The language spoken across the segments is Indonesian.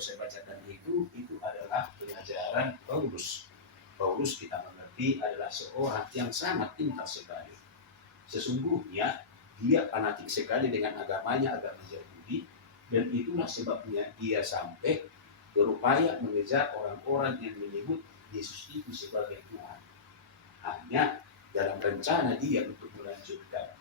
baru saya bacakan itu adalah pengajaran Paulus. Paulus kita mengerti adalah seorang yang sangat pintar sekali. Sesungguhnya dia fanatik sekali dengan agamanya, agama Yahudi, dan itulah sebabnya dia sampai berupaya mengejar orang-orang yang menyebut Yesus itu sebagai Tuhan. Hanya dalam rencana dia untuk melanjutkan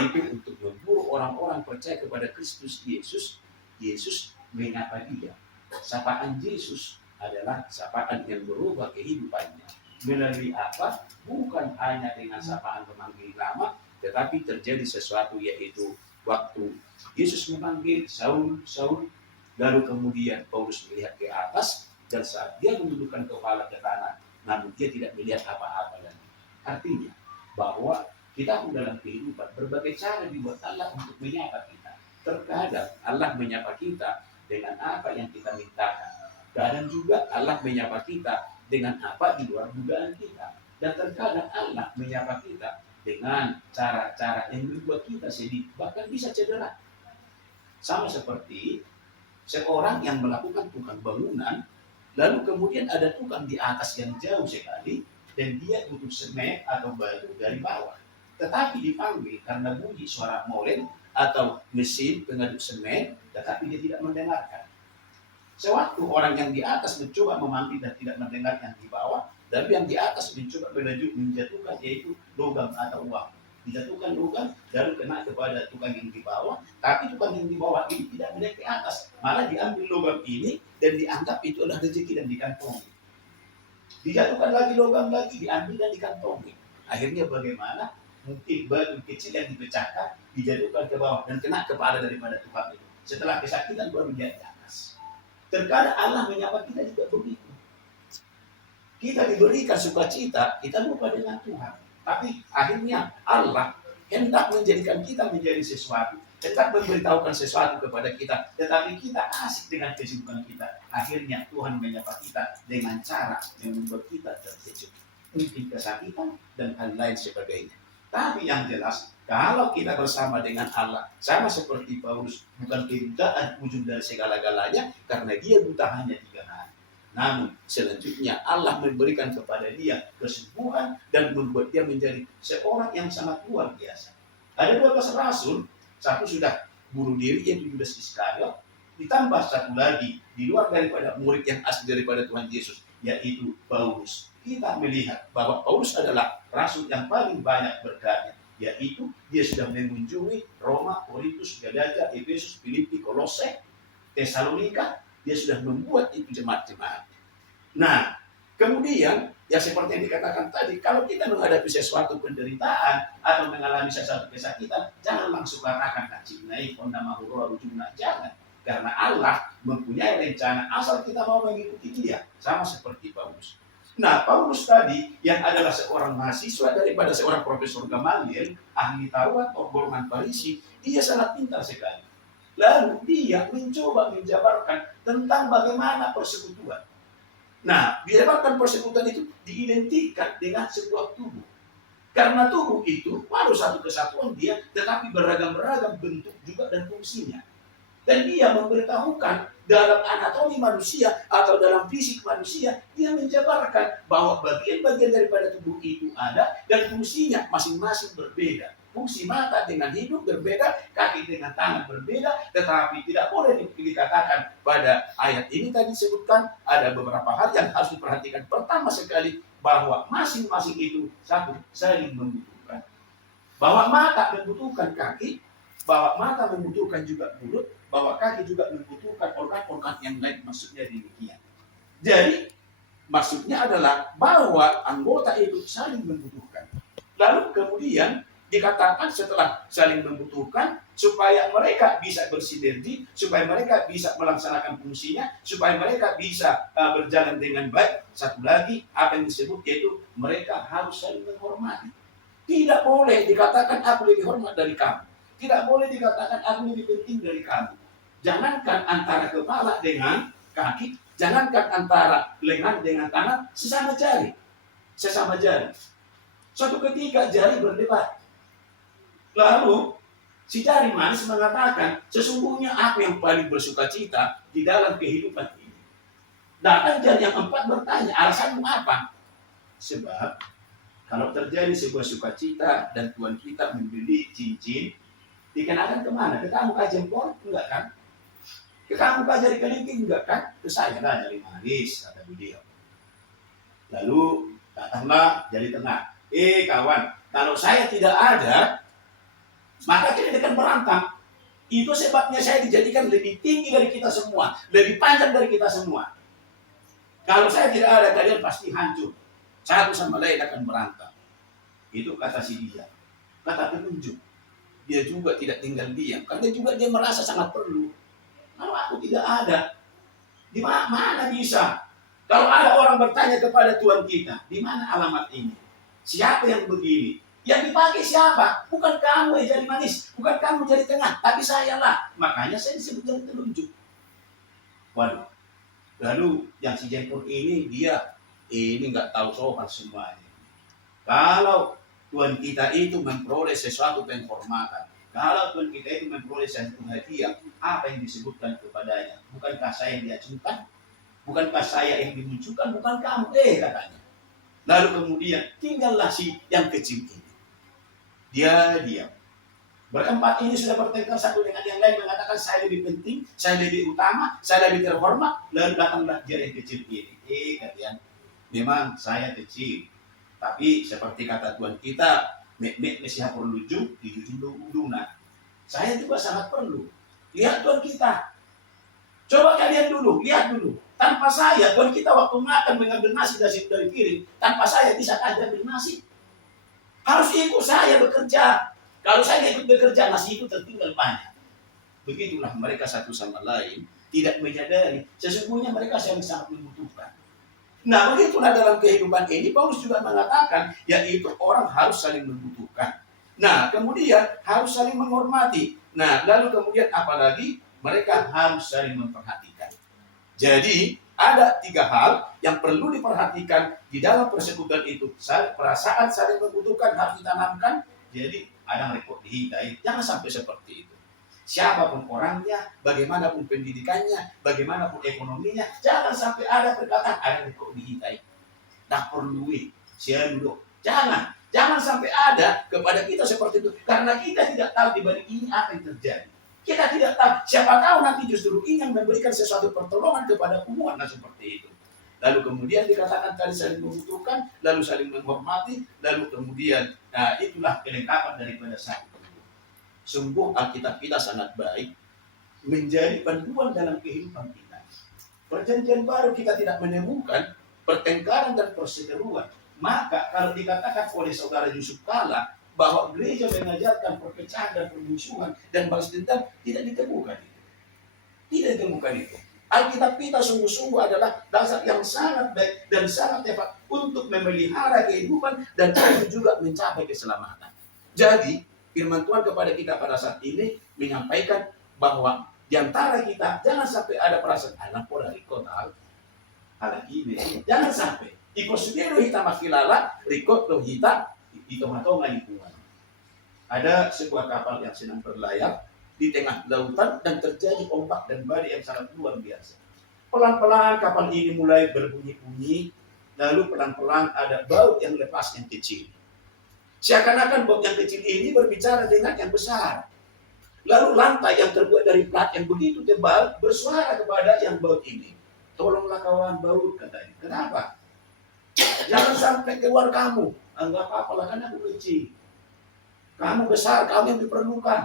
itu untuk memburu orang-orang percaya kepada Kristus Yesus. Yesus menyapa dia. Sapaan Yesus adalah sapaan yang berubah kehidupannya. Melalui apa? Bukan hanya dengan sapaan pemanggil nama, tetapi terjadi sesuatu, yaitu waktu Yesus memanggil Saul, Saul, lalu kemudian Paulus melihat ke atas, dan saat dia menundukkan kepala ke tanah, namun dia tidak melihat apa-apa lagi. Artinya bahwa kita dalam kehidupan berbagai cara dibuat Allah untuk menyapa kita. Terkadang Allah menyapa kita dengan apa yang kita mintakan. Kadang juga Allah menyapa kita dengan apa di luar dugaan kita. Dan terkadang Allah menyapa kita dengan cara-cara yang membuat kita sedih, bahkan bisa cedera. Sama seperti seorang yang melakukan tukang bangunan, lalu kemudian ada tukang di atas yang jauh sekali, dan dia butuh semen atau batu dari bawah. Tetapi dipanggil karena bunyi suara molen atau mesin pengaduk semen, tetapi dia tidak mendengarkan. Sewaktu orang yang di atas mencoba memanggil dan tidak mendengar yang di bawah, dan yang di atas mencoba menjatuhkan, yaitu logam atau uang. Dijatuhkan logam, lalu kena kepada tukang yang di bawah, tapi tukang yang di bawah ini tidak melihat ke atas, malah diambil logam ini dan dianggap itu adalah rezeki dan dikantongi. Dijatuhkan lagi logam lagi, diambil dan dikantongi. Akhirnya bagaimana? Mungkin batu kecil yang dipecahkan dijatuhkan ke bawah dan kena kepala daripada tukang itu. Setelah kesakitan baru dia di atas. Terkadang Allah menyapa kita juga begitu. Kita diberikan sukacita, kita lupa dengan Tuhan. Tapi akhirnya Allah hendak menjadikan kita menjadi sesuatu, hendak memberitahukan sesuatu kepada kita, tetapi kita asik dengan kesibukan kita. Akhirnya Tuhan menyapa kita dengan cara yang membuat kita terkejut, mungkin kesakitan dan hal lain sebagainya. Tapi yang jelas, kalau kita bersama dengan Allah, sama seperti Paulus, bukan kebutaan ujung dari segala-galanya, karena dia buta hanya 3 hari. Namun selanjutnya Allah memberikan kepada dia kesembuhan dan membuat dia menjadi seorang yang sangat luar biasa. Ada 12 rasul, satu sudah bunuh diri, yaitu Yudas Iskariot, ditambah satu lagi di luar daripada murid yang asli daripada Tuhan Yesus, yaitu Paulus. Kita melihat bahwa Paulus adalah rasul yang paling banyak berkarya, yaitu dia sudah mengunjungi Roma, Korintus, Galatia, Efesus, Filipi, Kolose, Tesalonika. Dia sudah membuat itu jemaat-jemaat. Nah, kemudian ya seperti yang dikatakan tadi, kalau kita menghadapi sesuatu penderitaan atau mengalami sesuatu kesakitan, jangan langsung katakan kacimnai honda mahuro rujuna, jangan. Karena Allah mempunyai rencana asal kita mau mengikuti dia, sama seperti Paulus. Nah, Paulus tadi yang adalah seorang mahasiswa daripada seorang profesor Gamaliel, ahli Taurat atau golongan Farisi, dia sangat pintar sekali. Lalu dia mencoba menjabarkan tentang bagaimana persekutuan. Nah, dijabarkan persekutuan itu diidentikan dengan sebuah tubuh. Karena tubuh itu baru satu kesatuan dia, tetapi beragam-beragam bentuk juga dan fungsinya. Dan dia memberitahukan dalam anatomi manusia atau dalam fisik manusia, dia menjabarkan bahwa bagian-bagian daripada tubuh itu ada dan fungsinya masing-masing berbeda. Fungsi mata dengan hidung berbeda, kaki dengan tangan berbeda, tetapi tidak boleh dikatakan pada ayat ini tadi disebutkan ada beberapa hal yang harus diperhatikan. Pertama sekali, bahwa masing-masing itu satu saling membutuhkan. Bahwa mata membutuhkan kaki, bahwa mata membutuhkan juga mulut, bahwa kaki juga membutuhkan organ-organ yang lain, maksudnya demikian. Jadi maksudnya adalah bahwa anggota itu saling membutuhkan. Lalu kemudian dikatakan setelah saling membutuhkan, supaya mereka bisa bersinergi, supaya mereka bisa melaksanakan fungsinya, supaya mereka bisa berjalan dengan baik. Satu lagi apa yang disebut, yaitu mereka harus saling menghormati. Tidak boleh dikatakan aku lebih hormat dari kamu. Tidak boleh dikatakan aku lebih penting dari kamu. Jangankan antara kepala dengan kaki, jangankan antara lengan dengan tangan, sesama jari. Suatu ketika jari berdebat. Lalu Si jari manis mengatakan, sesungguhnya aku yang paling bersuka cita di dalam kehidupan ini. Datang jari yang keempat bertanya, alasanmu apa? Sebab kalau terjadi sebuah sukacita dan Tuhan kita membeli cincin, dikenakan kemana? Ke kamu kah jempol? Enggak kan? Ke kamu kah jari kelingking? Enggak kan? Ke saya lah jari manis, kata beliau. Lalu datanglah jari tengah. Kawan, kalau saya tidak ada, maka kita akan berantem. Itu sebabnya saya dijadikan lebih tinggi dari kita semua, lebih panjang dari kita semua. Kalau saya tidak ada, kalian pasti hancur. Satu sama lain akan berantem. Itu kata si dia. Kata penunjuk. Dia juga tidak tinggal diam, karena juga dia merasa sangat perlu. Kalau aku tidak ada, di mana bisa? Kalau ada orang bertanya kepada Tuhan kita, di mana alamat ini? Siapa yang begini? Yang dipakai siapa? Bukan kamu yang jadi manis, bukan kamu jadi tengah, tapi saya lah. Makanya saya disebut jadi telunjuk. Waduh. Lalu yang si jempol ini dia nggak tahu soal semuanya. Kalau Tuhan kita itu memperoleh sesuatu penghormatan, kalau Tuhan kita itu memperoleh sesuatu hadiah, apa yang disebutkan kepadanya? Bukankah saya yang diajukan? Bukankah saya yang dimunculkan? Bukan kamu, katanya. Lalu kemudian tinggallah si yang kecil ini. Dia diam. Berempat ini sudah bertengkar satu dengan yang lain, mengatakan saya lebih penting, saya lebih utama, saya lebih terhormat. Lalu datanglah dia yang kecil ini. Kalian, memang saya kecil, tapi seperti kata Tuhan kita, mek mesiha perluju, dijujung uduna. Saya juga sangat perlu. Lihat Tuhan kita. Coba kalian dulu, lihat dulu. Tanpa saya, Tuhan kita waktu makan mengambil nasi dari piring, tanpa saya bisa aja ambil nasi. Harus ikut saya bekerja. Kalau saya ikut bekerja, nasi itu tertinggal banyak. Begitulah mereka satu sama lain tidak menyadari sesungguhnya mereka sangat membutuhkan. Nah, begitulah dalam kehidupan ini Paulus juga mengatakan, yaitu orang harus saling membutuhkan. Nah, kemudian harus saling menghormati. Nah, lalu kemudian apalagi mereka harus saling memperhatikan. Jadi ada 3 hal yang perlu diperhatikan di dalam persekutuan itu. Perasaan saling membutuhkan harus ditanamkan. Jadi ada rekod dihitai. Jangan sampai seperti itu. Siapapun orangnya, bagaimanapun pendidikannya, bagaimanapun ekonominya, jangan sampai ada perkataan ada rekod dihitai. Tak perlu siapa. Jangan sampai ada kepada kita seperti itu. Karena kita tidak tahu di balik ini apa yang terjadi. Kita tidak tahu. Siapa tahu nanti justru ini yang memberikan sesuatu pertolongan kepada umat seperti itu. Lalu kemudian dikatakan tadi saling membutuhkan, lalu saling menghormati, lalu kemudian itulah kelengkapan daripada satu. Sungguh Alkitab kita sangat baik menjadi panduan dalam kehidupan kita. Perjanjian baru kita tidak menemukan pertengkaran dan perseteruan. Maka kalau dikatakan oleh saudara Yusuf Kala bahwa gereja mengajarkan perpecahan dan permusuhan dan balas dendam, tidak ditemukan itu. Tidak ditemukan itu. Alkitab kita sungguh-sungguh adalah dasar yang sangat baik dan sangat tepat untuk memelihara kehidupan dan juga mencapai keselamatan. Jadi, firman Tuhan kepada kita pada saat ini menyampaikan bahwa di antara kita jangan sampai ada perasaan anak pola rikot anak ini. Jangan sampai. Iko sendiri kita makilala rikot lo hita itomatonga lingkungan. Ada sebuah kapal yang sedang berlayar di tengah lautan dan terjadi ombak dan badai yang sangat luar biasa. Pelan-pelan kapal ini mulai berbunyi-bunyi, lalu pelan-pelan ada baut yang lepas yang kecil. Seakan-akan baut yang kecil ini berbicara dengan yang besar. Lalu lantai yang terbuat dari plat yang begitu tebal bersuara kepada yang baut ini. Tolonglah kawan baut, katanya. Kenapa? Jangan sampai keluar kamu. Enggak apa-apa lah, karena aku kecil. Kamu besar, kamu yang diperlukan.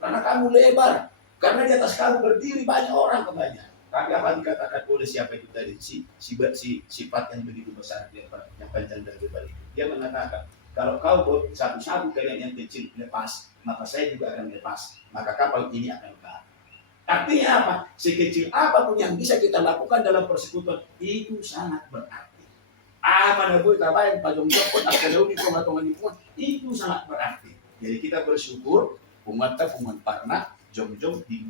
Karena kamu lebar. Karena di atas kamu berdiri banyak orang katanya. Tapi apa dikatakan oleh siapa itu tadi? Sifat yang begitu besar, yang panjang dan lebar itu. Dia mengatakan, kalau kau satu-satu kalian yang kecil lepas, maka saya juga akan lepas. Maka kapal ini akan lepas. Artinya apa? Sekecil apapun yang bisa kita lakukan dalam persekutuan, itu sangat berarti. Manabu tabayan pajong-jong akademi pematongan itu sangat berarti. Jadi kita bersyukur umat parna jom-jom di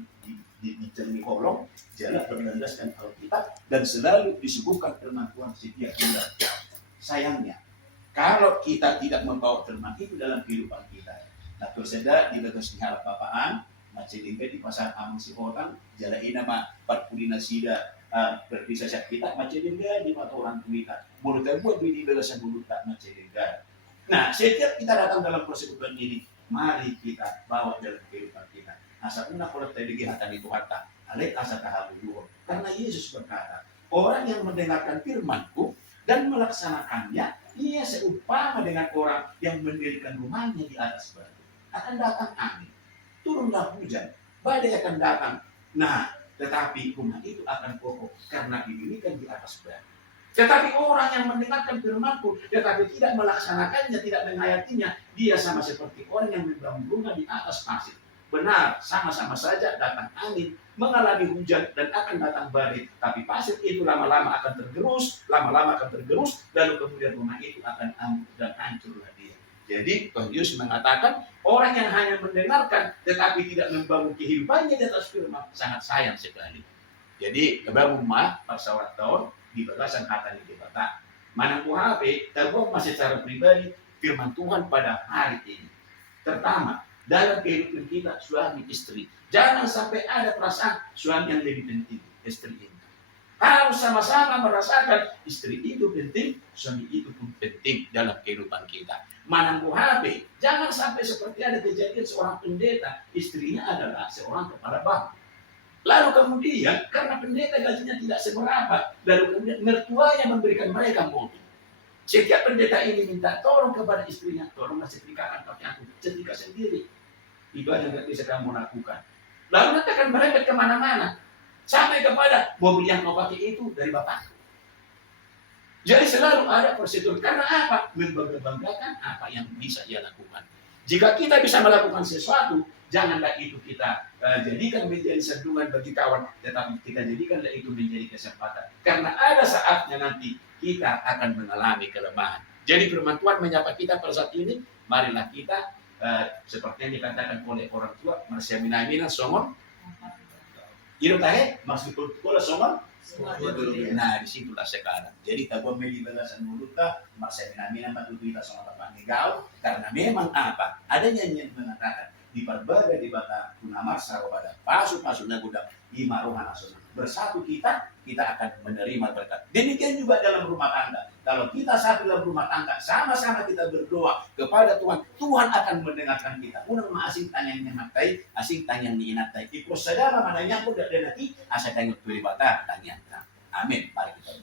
kolong jalan berlandaskan Alkitab dan selalu disuguhkan firman Tuhan setiap bulan. Sayangnya kalau kita tidak membawa firman itu dalam kehidupan kita, Nah, kerseda di bagas ni harap papaan, macilingga di pasar amang si hotang, jalain nama parpulina sida, berpisah kita, macilingga di mata orang tua. Mulut buat di belasan mulut tak macilingga. Nah, setiap kita datang dalam persekutuan ini, mari kita bawa dalam kehidupan kita. Asa una kalau tadi hatan itu harta, alek asa tahabu. Karena Yesus berkata, orang yang mendengarkan firman-Ku dan melaksanakannya, ia seumpama dengan orang yang mendirikan rumahnya di atas batu. Akan datang angin, turunlah hujan, badai akan datang. Nah, tetapi rumah itu akan kokoh karena didirikan di atas batu. Tetapi orang yang mendengarkan firman-Ku tetapi tidak melaksanakannya, tidak menghayatinya, dia sama seperti orang yang membangun rumah di atas pasir. Benar, sama-sama saja datang angin, mengalami hujan dan akan datang badai. Tapi pasir itu lama-lama akan tergerus, lalu kemudian rumah itu akan ambruk dan hancurlah dia. Jadi Tuhan Yesus mengatakan orang yang hanya mendengarkan tetapi tidak membangun kehidupannya di atas firman sangat sayang sekali. Jadi kebangun rumah persawat tahun di bagasan hatan di bata. Mana HP terbang secara pribadi firman Tuhan pada hari ini. Pertama, dalam kehidupan kita suami istri, jangan sampai ada perasaan suami yang lebih penting istri ini. Harus sama-sama merasakan istri itu penting, suami itu pun penting dalam kehidupan kita. Mana HP, jangan sampai seperti ada kejadian seorang pendeta, istrinya adalah seorang kepala bank. Lalu kemudian karena pendeta gajinya tidak seberapa, lalu kemudian mertuanya memberikan mereka mobil. Setiap pendeta ini minta tolong kepada istrinya, tolonglah setrikakan pakai aku, setrika sendiri. Ibadah nggak bisa kamu lakukan. Lalu nanti akan merembet kemana-mana, sampai kepada mobil yang kau pakai itu dari bapak. Jadi selalu ada persetujuan. Karena apa? Membanggakan apa yang bisa ia lakukan. Jika kita bisa melakukan sesuatu, janganlah itu kita jadikan menjadi sandungan bagi kawan, tetapi kita jadikanlah itu menjadi kesempatan. Karena ada saatnya nanti kita akan mengalami kelemahan. Jadi firman Tuhan menyapa kita pada saat ini, marilah kita seperti yang dikatakan oleh orang tua, marsiaminamina somon, irotahe, maksud pola somon. Nah, disitulah sekarang. Jadi tabuan meli belasan mulutah, marsiaminamina matutuita sama bapak negau, karena memang apa? Ada nyanyian mengatakan, di berbagai di bata kunamar sarobada pasuk-pasuknya gudang lima rohan asona. Bersatu kita akan menerima berkat. Demikian juga dalam rumah tangga. Kalau kita satu dalam rumah tangga, sama-sama kita berdoa kepada Tuhan, Tuhan akan mendengarkan kita. Unang maasing tanyang nyamatay, asing tanyang niinatay. Ipos sadama mananyang ko dadyanati, asa tanyang tulibata tanyang. Amin. Mari kita